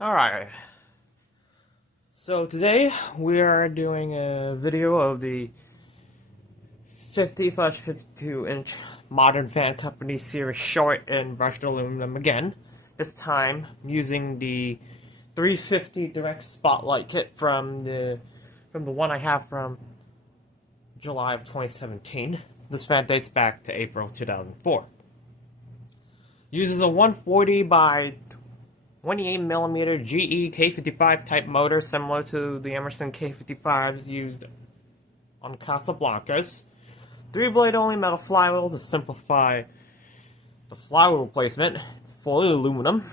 Alright, so today we are doing a video of the 50/52 inch modern fan company Cirrus short and brushed aluminum again. This time using the 350 direct spotlight kit from the one I have from July of 2017. This fan dates back to April 2004. Uses a 140 by 28mm GE K55-type motor similar to the Emerson K55s used on Casablancas. 3-blade only metal flywheel to simplify the flywheel placement. Fully aluminum.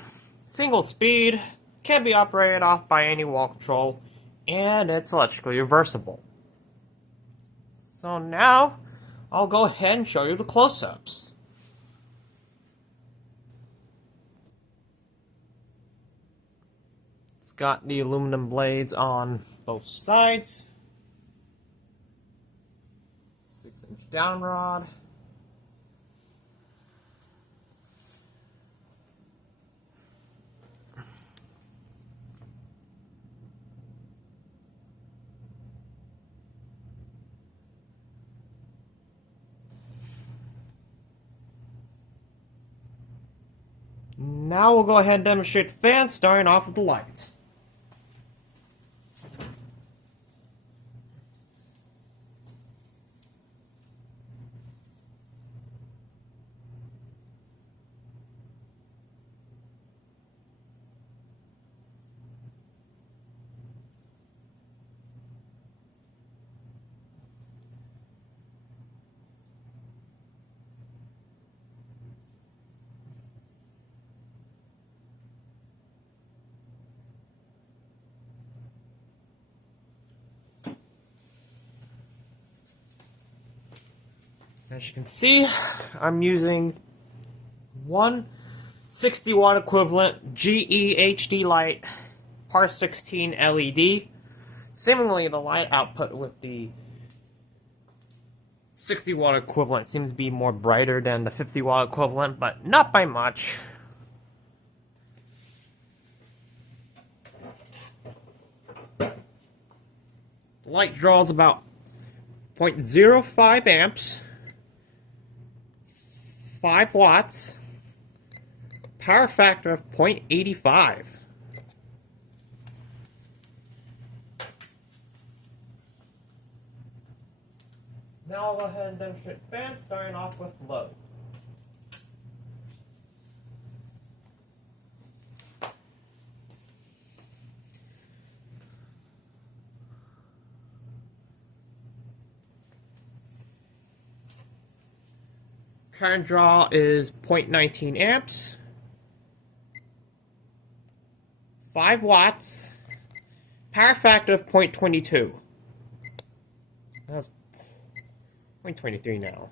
Single speed. Can be operated off by any wall control. And it's electrically reversible. So now, I'll go ahead and show you the close-ups. It's got the aluminum blades on both sides. 6-inch downrod. Now we'll go ahead and demonstrate the fan, starting off with the light. As you can see, I'm using one 60-watt equivalent GE HD light par 16 LED. Seemingly the light output with the 60-watt equivalent seems to be more brighter than the 50-watt equivalent, but not by much. The light draws about 0.05 amps. 5 watts, power factor of 0.85. Now I'll go ahead and demonstrate the fan, starting off with low. Current draw is 0.19 amps, 5 watts, power factor of 0.22. That's 0.23 now.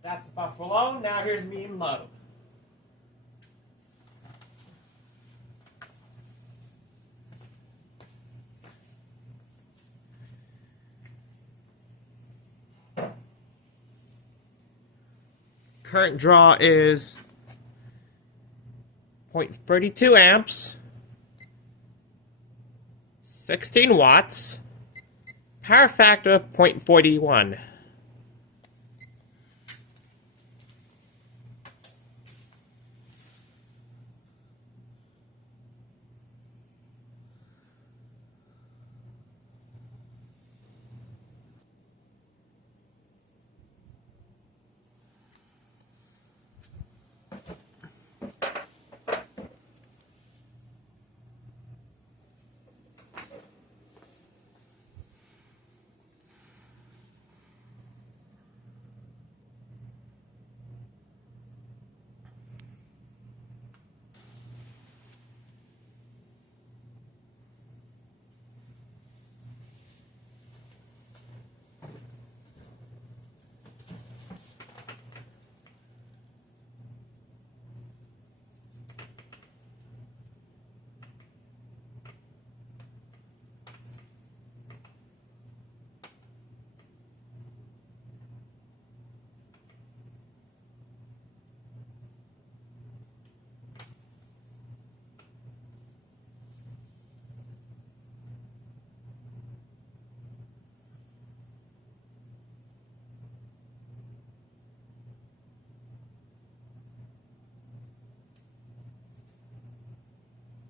That's about for low. Now here's medium low. Current draw is 0.32 amps, 16 watts, power factor of 0.41.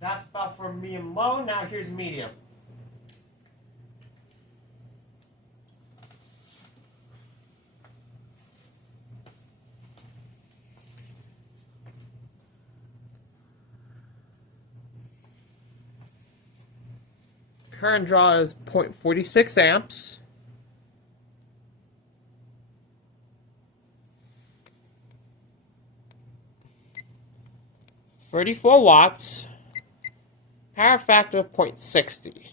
That's about for medium low. Now here's medium. Current draw is 0.46 amps. $34 watts. Power factor of 0.60.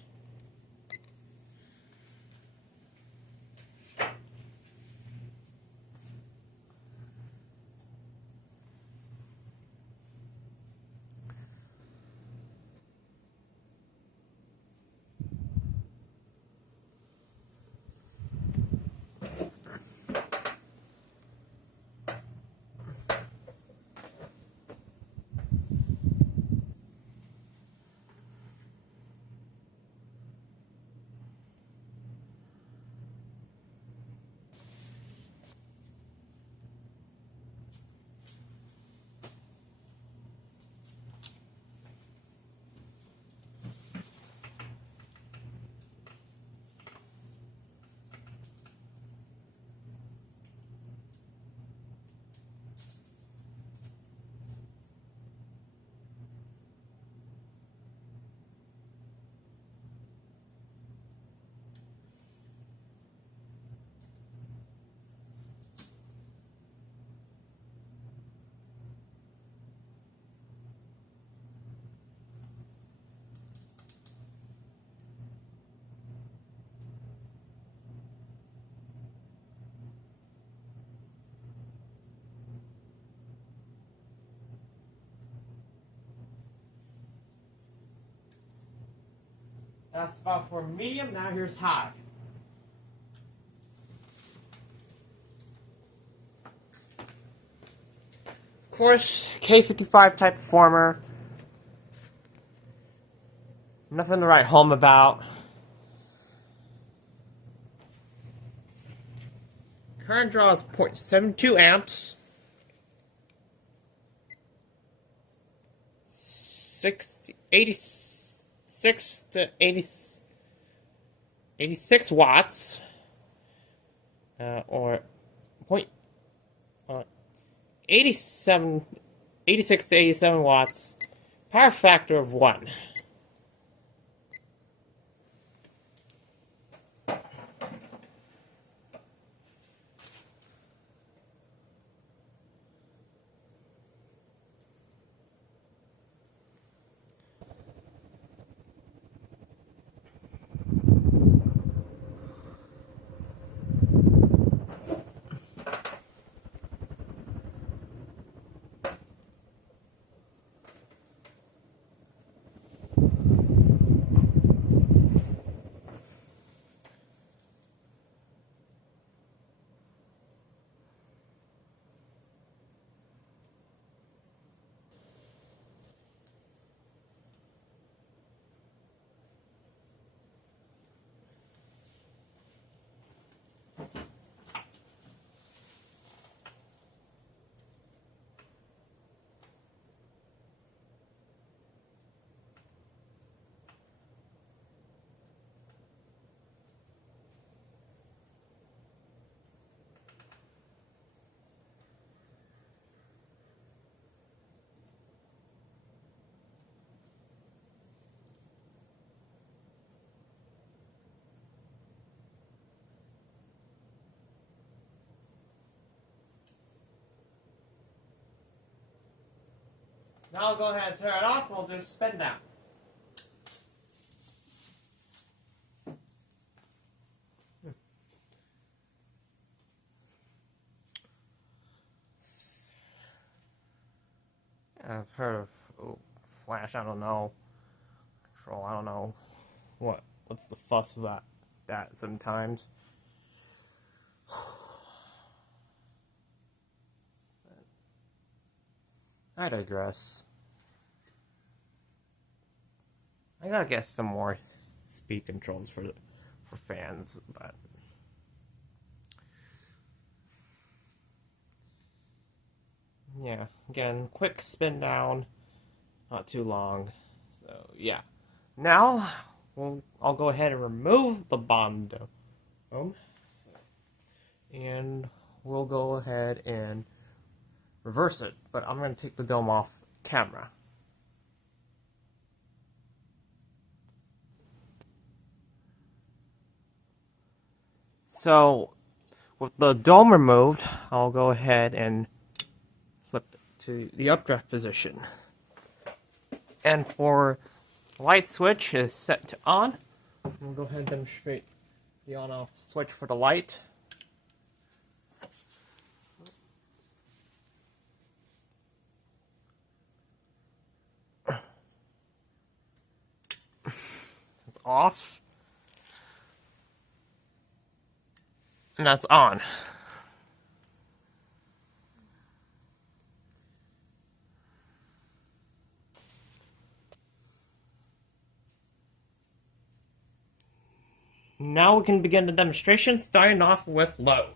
That's about for medium. Now here's high. Of course, K55 type performer. Nothing to write home about. Current draw is 0.72 amps. 86 to 86 watts, or 86 to 87 watts, power factor of 1. Now I'll go ahead and turn it off, and we'll do spin down. I've heard of flash, I don't know. Control, I don't know. What's the fuss about that sometimes? I digress. I gotta get some more speed controls for fans, but yeah, again, quick spin down, not too long. So yeah, now I'll go ahead and remove the bottom dome, and we'll go ahead and reverse it. But I'm gonna take the dome off camera. So, with the dome removed, I'll go ahead and flip it to the updraft position. And for light switch is set to on. We'll go ahead and demonstrate the on-off switch for the light. It's off. And that's on. Now we can begin the demonstration, starting off with low.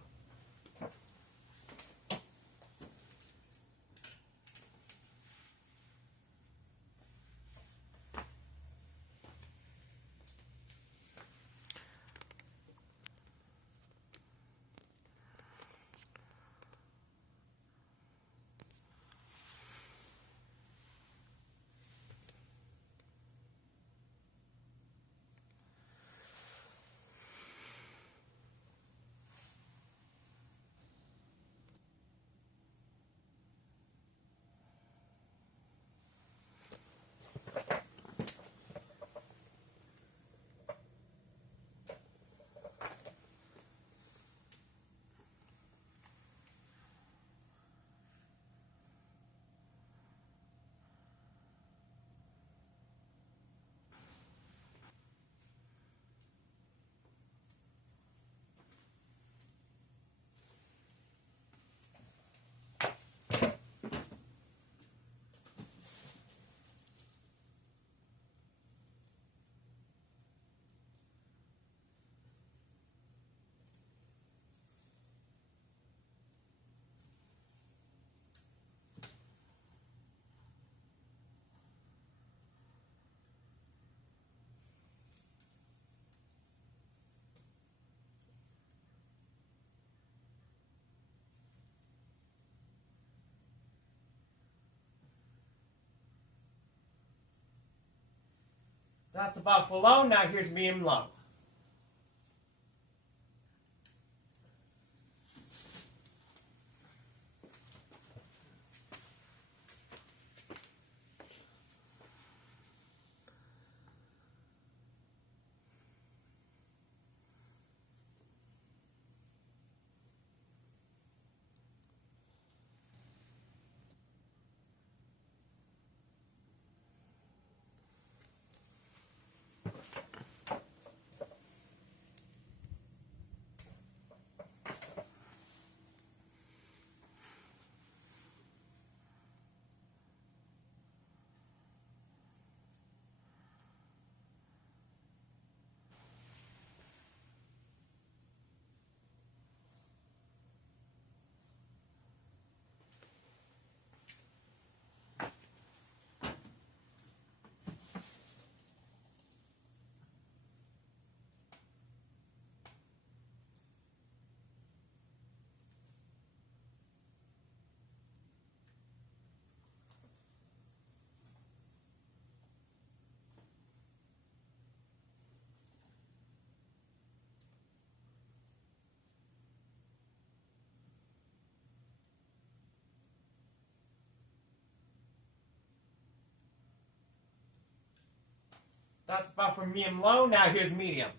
That's about for low. Now here's medium low. That's about for medium low. Now here's medium.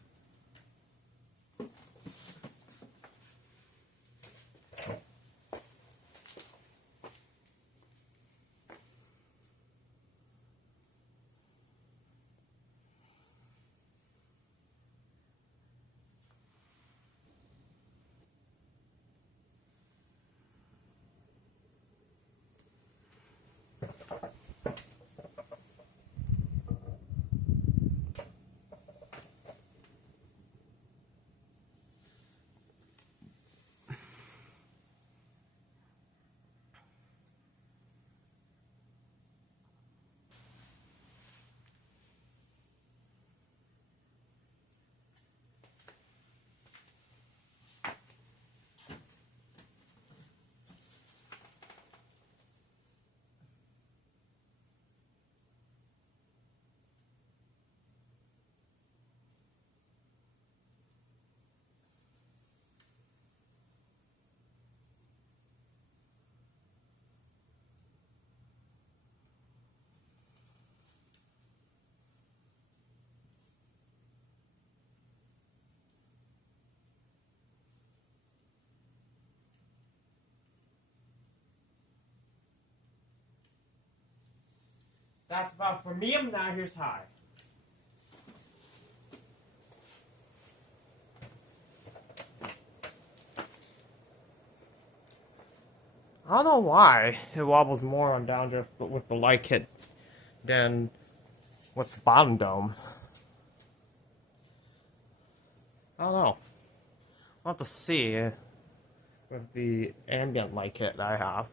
That's about for medium. Now here's high. I don't know why it wobbles more on downdrift, but with the light kit than with the bottom dome. I don't know. We'll have to see with the ambient light kit that I have.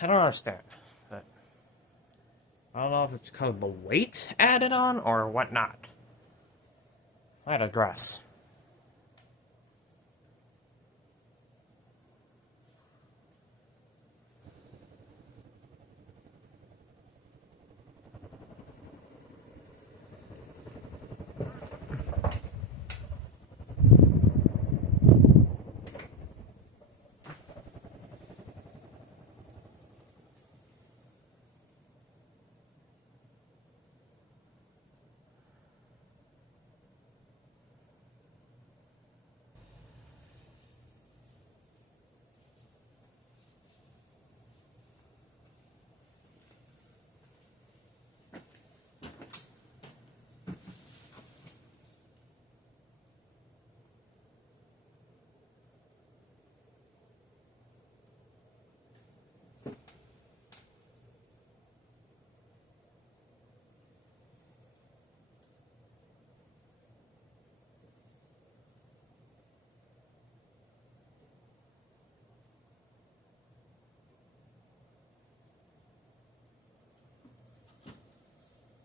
I don't understand. But I don't know if it's because of the weight added on or whatnot. I digress.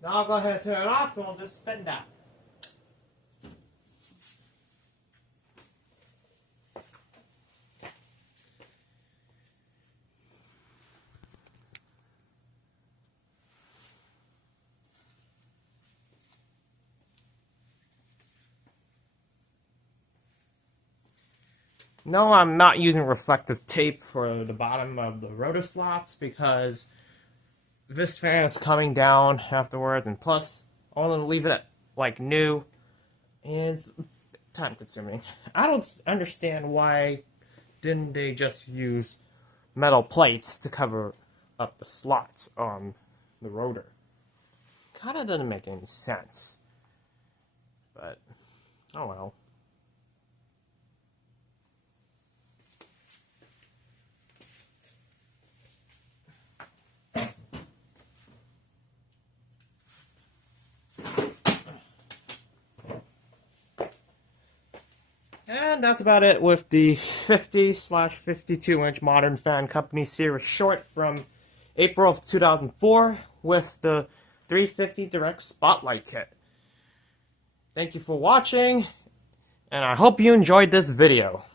Now I'll go ahead and turn it off and we'll just spin that. No, I'm not using reflective tape for the bottom of the rotor slots because this fan is coming down afterwards, and plus, I want to leave it like new, and it's time consuming. I don't understand why didn't they just use metal plates to cover up the slots on the rotor. Kinda doesn't make any sense. But, oh well. And that's about it with the 50/52-inch modern fan company Cirrus short from April of 2004 with the 350 direct spotlight kit. Thank you for watching, and I hope you enjoyed this video.